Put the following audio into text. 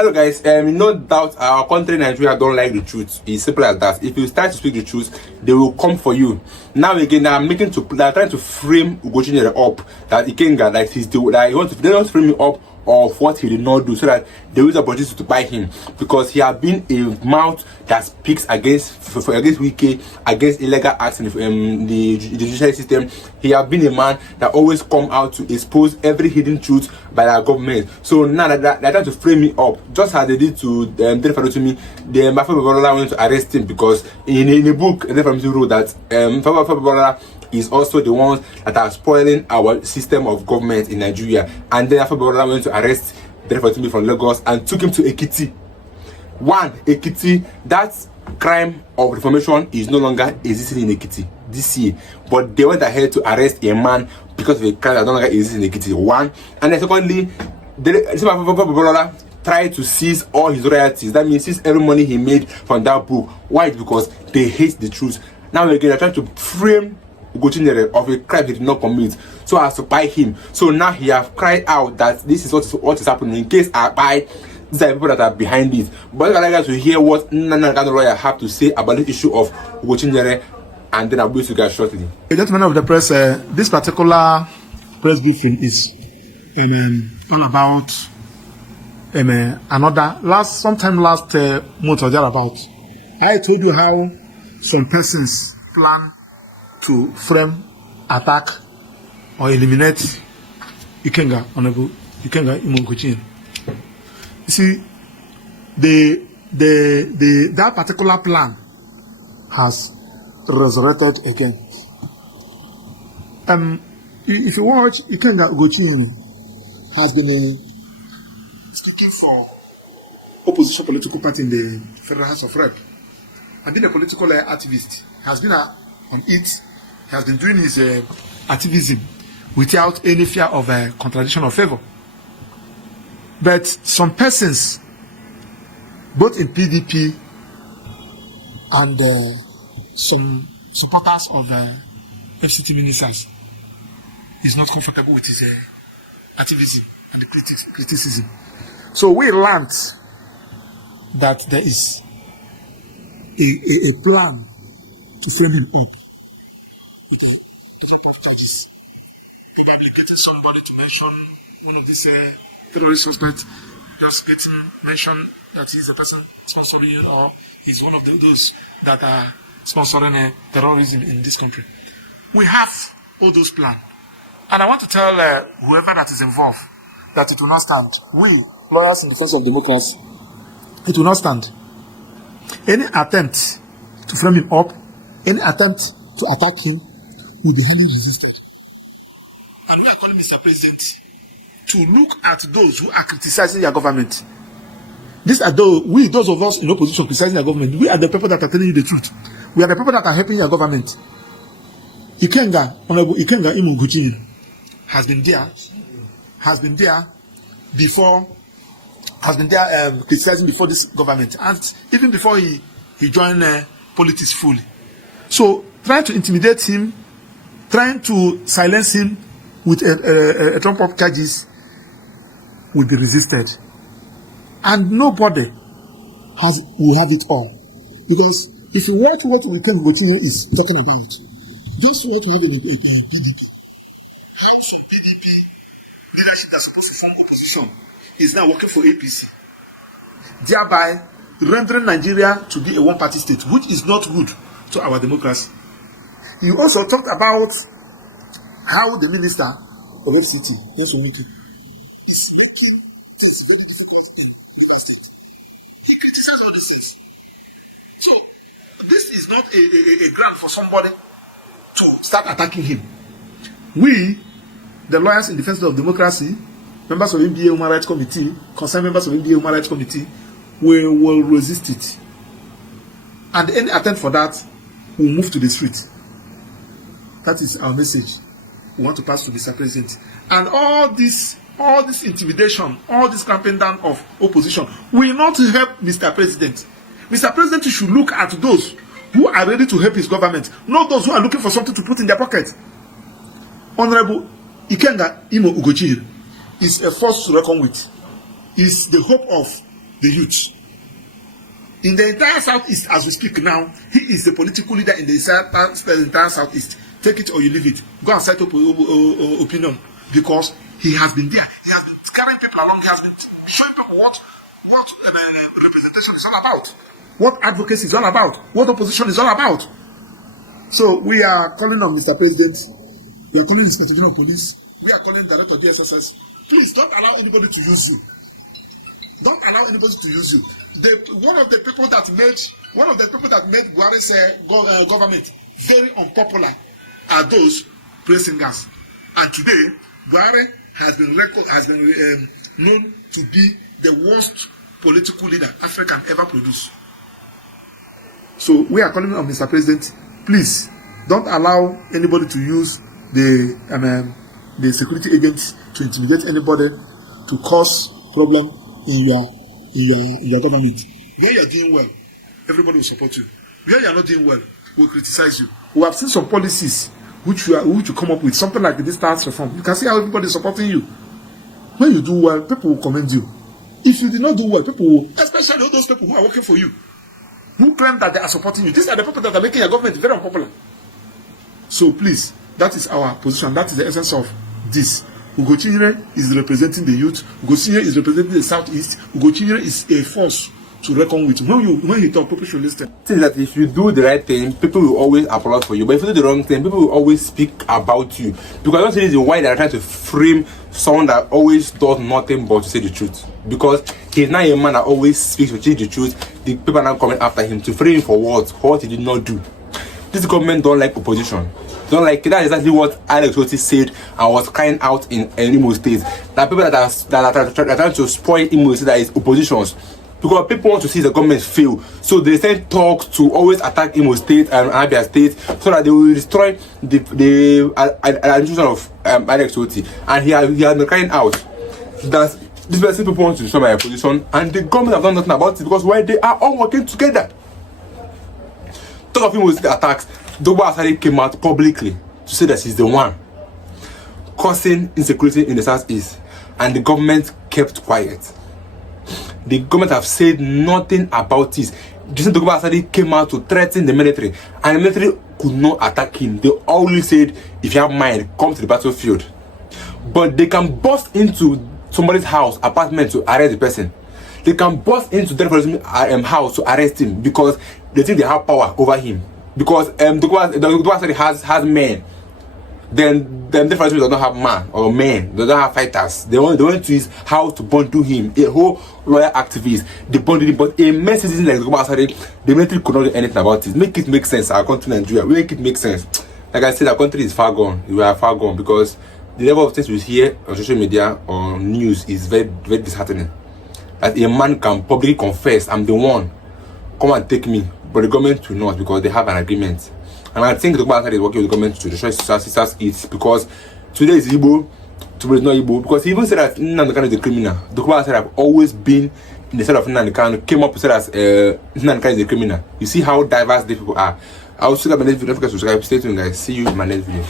Hello guys, no doubt our country Nigeria don't like the truth. It's simple as that. If you start to speak the truth, they will come for you. Now again, they're trying to frame Ugochinyere up that Ikenga, like they want to frame him up of what he did not do, so that they use the opportunity to buy him, because he has been a mouth that speaks against Wike, against illegal acts in the judicial system. He has been a man that always come out to expose every hidden truth by our government. So now that they're trying to frame me up, just as they did to me, the Mafia Babalola went to arrest him, because in a book they wrote that Babalola is also the ones that are spoiling our system of government in Nigeria. And then after Babalola went to arrest Derefatomi from Lagos and took him to Ekiti. Ekiti, that crime of reformation is no longer existing in Ekiti this year. But they went ahead to arrest a man because of a crime that no longer exists in Ekiti. One. And then secondly, Babalola tried to seize all his royalties. That means seize every money he made from that book. Why? Because they hate the truth. Now again, they're trying to frame Ugochinyere of a crime he did not commit, so as to buy him. So now he have cried out that this is what is happening. In case I buy, these are people that are behind it. But I like to hear what Nana lawyer have to say about the issue of Ugochinyere, and then I'll be with you guys shortly. Gentlemen of the press, this particular press briefing is all about sometime last month or thereabout. I told you how some persons plan to frame, attack, or eliminate Ikenga, Honorable Ikenga Ugochinyere. You see, that particular plan has resurrected again. If you watch, Ikenga Ugochinyere has been speaking for opposition political party in the Federal House of Rep, and been a political activist. Has been on it. He has been doing his activism without any fear of contradiction or favor. But some persons, both in PDP and some supporters of FCT ministers, is not comfortable with his activism and the criticism. So we learned that there is a plan to frame him up with different charges. Probably getting somebody to mention one of these terrorist suspects, just getting mentioned that he's a person sponsoring, or he's one of those that are sponsoring terrorism in this country. We have all those plans. And I want to tell whoever that is involved that it will not stand. We, lawyers in defense of democracy, it will not stand. Any attempt to frame him up, any attempt to attack him, will be highly resisted. And we are calling Mr. President to look at those who are criticizing your government. These are those of us in opposition criticizing your government. We are the people that are telling you the truth. We are the people that are helping your government. Honorable Ikenga Ugochinyere has been there criticizing before this government, and even before he joined politics fully. So trying to intimidate him, trying to silence him with a trump up charges will be resisted, and nobody will have it all. Because if you watch what Ugochinyere is talking about, just what we have in PDP, how some PDP leadership that's supposed to form opposition is now working for APC, thereby rendering Nigeria to be a one-party state, which is not good to our democracy. You also talked about how the minister of FCT is making things very difficult in River State. He criticizes all these things. So this is not a ground for somebody to start attacking him. We, the lawyers in defense of democracy, members of NBA Human Rights Committee, concerned members of NBA Human Rights Committee, will resist it. And any attempt for that will move to the street. That is our message we want to pass to Mr. President. And all this intimidation, all this clamping down of opposition will not help Mr. President. Mr. President should look at those who are ready to help his government, not those who are looking for something to put in their pocket. Honorable Ikenga Ugochinyere is a force to reckon with. Is the hope of the youth. In the entire Southeast, as we speak now, he is the political leader in the entire Southeast. Take it or you leave it. Go and set up opinion, because he has been there. He has been carrying people along. He has been showing people what representation is all about, what advocacy is all about, what opposition is all about. So we are calling on Mr. President. We are calling the Inspector General of Police. We are calling Director of DSSS. Please don't allow anybody to use you. Don't allow anybody to use you. One of the people that made Buhari's government very unpopular are those praise singers. And today, Buhari has been known to be the worst political leader Africa can ever produce. So we are calling on Mr. President, please don't allow anybody to use the security agents to intimidate anybody, to cause problem in your government. When you are doing well, everybody will support you. When you are not doing well, we will criticize you. We have seen some policies which you come up with, something like this tax reform. You can see how everybody is supporting you. When you do well, people will commend you. If you did not do well, people will, especially all those people who are working for you, who claim that they are supporting you. These are the people that are making your government very unpopular. So please, that is our position. That is the essence of this. Ugochinyere is representing the youth. Ugochinyere is representing the Southeast. Ugochinyere is a force to reckon with. When you talk, people should listen. The thing is that if you do the right thing, people will always applaud for you. But if you do the wrong thing, people will always speak about you. Because I don't see reason why they are trying to frame someone that always does nothing but to say the truth. Because he's not a man that always speaks to say the truth. The people are now coming after him to frame him for what he did not do. This government don't like opposition. Don't like that. Is exactly what Alex Oti said and was crying out in Imo State. That people that are trying to spoil Imo State, that is oppositions. Because people want to see the government fail. So they send talks to always attack Imo State and Abia State so that they will destroy the administration of Alex Oti. And he has been crying out that these person people want to destroy my opposition, and the government have done nothing about it because why they are all working together. Talk of Imo State attacks. Dogba Asari came out publicly to say that he's the one causing insecurity in the Southeast, and the government kept quiet. The government have said nothing about this. Dogba Asari came out to threaten the military, and the military could not attack him. They only said, if you have mind, come to the battlefield. But they can burst into somebody's house, apartment, to arrest the person. They can burst into the house to arrest him because they think they have power over him. Because the Dogba has men, then the difference does not have man or men. They don't have fighters. They want to use how to bundle him. A whole lawyer activist, they bundle him. But a man citizen like Dogba, the military could not do anything about it. Make it make sense. Our country, Nigeria, make it make sense. Like I said, our country is far gone. We are far gone because the level of things we hear on social media or news is very, very disheartening. That a man can publicly confess, I'm the one, come and take me. But the government will not, because they have an agreement. And I think the government is working with the government to destroy sisters eats, because today is Igbo, tomorrow is not Igbo. Because he even said that Nnamdi Kanu is a criminal. The government said I've always been in the side of Nnamdi Kanu, came up to say that Nnamdi Kanu is a criminal. You see how diverse these people are. I will see that my next video. Don't forget to subscribe. Stay tuned, guys. See you in my next video.